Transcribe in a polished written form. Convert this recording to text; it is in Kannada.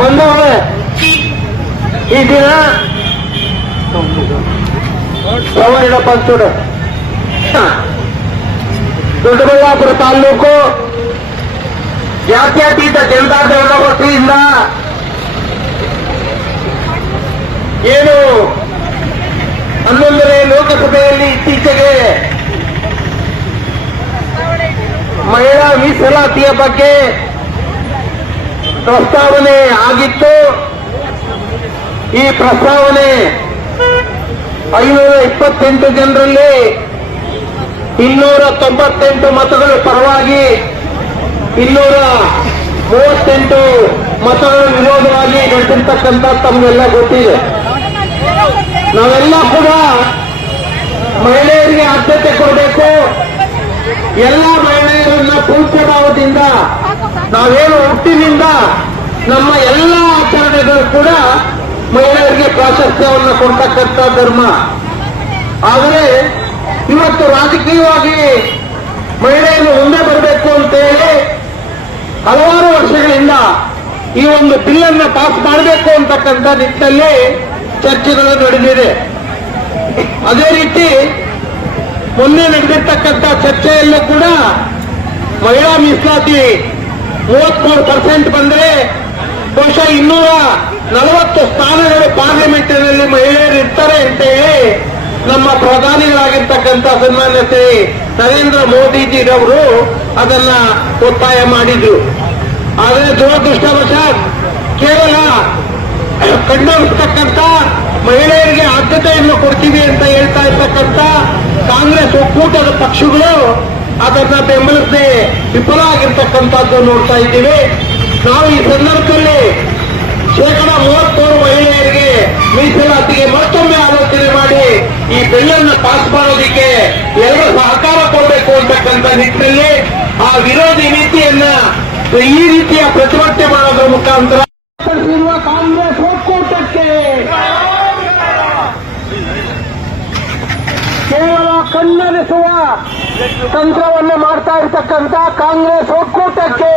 ಬಂದವರೆ ಈ ದಿನ ಸವರ್ಣ ಪಂಚುಡು ದೊಡ್ಡಬಳ್ಳಾಪುರ ತಾಲೂಕು ಜಾತ್ಯತೀತ ಜನತಾದಳದ ವತಿಯಿಂದ ಏನು 11ನೇ ಲೋಕಸಭೆಯಲ್ಲಿ ಇತ್ತೀಚೆಗೆ ಮಹಿಳಾ ಮೀಸಲಾತಿಯ ಬಗ್ಗೆ ಪ್ರಸ್ತಾವನೆ ಆಗಿತ್ತು. ಈ ಪ್ರಸ್ತಾವನೆ 528 ಜನರಲ್ಲಿ 298 ಮತಗಳು ಪರವಾಗಿ 238 ಮತಗಳು ವಿರೋಧವಾಗಿ ನಡೆದಿರ್ತಕ್ಕಂಥ ತಮಗೆಲ್ಲ ಗೊತ್ತಿದೆ. ನಾವೆಲ್ಲ ಕೂಡ ಮಹಿಳೆಯರಿಗೆ ಆದ್ಯತೆ ಕೊಡಬೇಕು. ಎಲ್ಲ ಮಹಿಳೆಯರನ್ನ ಪೂರ್ವಭಾವದಿಂದ ನಾವೇನು ಹುಟ್ಟಿನಿಂದ ನಮ್ಮ ಎಲ್ಲ ಆಚರಣೆಗಳು ಕೂಡ ಮಹಿಳೆಯರಿಗೆ ಪ್ರಾಶಸ್ತ್ಯವನ್ನು ಕೊಡ್ತಕ್ಕಂಥ ಧರ್ಮ. ಆದರೆ ಇವತ್ತು ರಾಜಕೀಯವಾಗಿ ಮಹಿಳೆಯರು ಮುಂದೆ ಬರಬೇಕು ಅಂತೇಳಿ ಹಲವಾರು ವರ್ಷಗಳಿಂದ ಈ ಒಂದು ಬಿಲ್ ಅನ್ನು ಪಾಸ್ ಮಾಡಬೇಕು ಅಂತಕ್ಕಂಥ ನಿಟ್ಟಿನಲ್ಲಿ ಚರ್ಚೆಗಳು ನಡೆದಿದೆ. ಅದೇ ರೀತಿ ಮೊನ್ನೆ ನಡೆದಿರ್ತಕ್ಕಂಥ ಚರ್ಚೆಯಲ್ಲೂ ಕೂಡ ಮಹಿಳಾ ಮೀಸಲಾತಿ 33% ಬಂದರೆ ಬಹುಶಃ 240 ಸ್ಥಾನಗಳು ಪಾರ್ಲಿಮೆಂಟಿನಲ್ಲಿ ಮಹಿಳೆಯರು ಇರ್ತಾರೆ ಅಂತ ಹೇಳಿ ನಮ್ಮ ಪ್ರಧಾನಿಗಳಾಗಿರ್ತಕ್ಕಂಥ ಸನ್ಮಾನ್ಯ ಶ್ರೀ ನರೇಂದ್ರ ಮೋದಿಜಿರವರು ಅದನ್ನ ಒತ್ತಾಯ ಮಾಡಿದ್ರು. ಆದರೆ ದುರದೃಷ್ಟವಶಾತ್ ಕೇವಲ ಕಂಡುಹಿಡಿತಕ್ಕಂಥ ಮಹಿಳೆಯರಿಗೆ ಆದ್ಯತೆಯನ್ನು ಕೊಡ್ತೀವಿ ಅಂತ ಹೇಳ್ತಾ ಇರ್ತಕ್ಕಂಥ ಕಾಂಗ್ರೆಸ್ ಒಕ್ಕೂಟದ ಪಕ್ಷಗಳು ಅದನ್ನ ಬೆಂಬಲಿಸದೆ ವಿಫಲ ಆಗಿರ್ತಕ್ಕಂಥದ್ದು ನೋಡ್ತಾ ಇದ್ದೀವಿ. ನಾವು ಈ ಸಂದರ್ಭದಲ್ಲಿ 33% ಮಹಿಳೆಯರಿಗೆ ಮೀಸಲಾತಿಗೆ ಮತ್ತೊಮ್ಮೆ ಆಲೋಚನೆ ಮಾಡಿ ಈ ಬಿಲ್ ಅನ್ನು ಪಾಸ್ ಮಾಡೋದಕ್ಕೆ ಎಲ್ಲರೂ ಸಹಕಾರ ಕೊಡಬೇಕು ಅಂತಕ್ಕಂಥ ನಿಟ್ಟಿನಲ್ಲಿ ಆ ವಿರೋಧಿ ನೀತಿಯನ್ನ ಈ ರೀತಿಯ ಪ್ರತಿಭಟನೆ ಮಾಡೋದ್ರ ಮುಖಾಂತರ ಕಾಂಗ್ರೆಸ್ ಒಕ್ಕೂಟಕ್ಕೆ ಕೇವಲ ಕಣ್ಣರಿಸುವ ತಂತ್ರವನ್ನು ಮಾಡ್ತಾ ಇರ್ತಕ್ಕಂಥ ಕಾಂಗ್ರೆಸ್ ಒಕ್ಕೂಟಕ್ಕೆ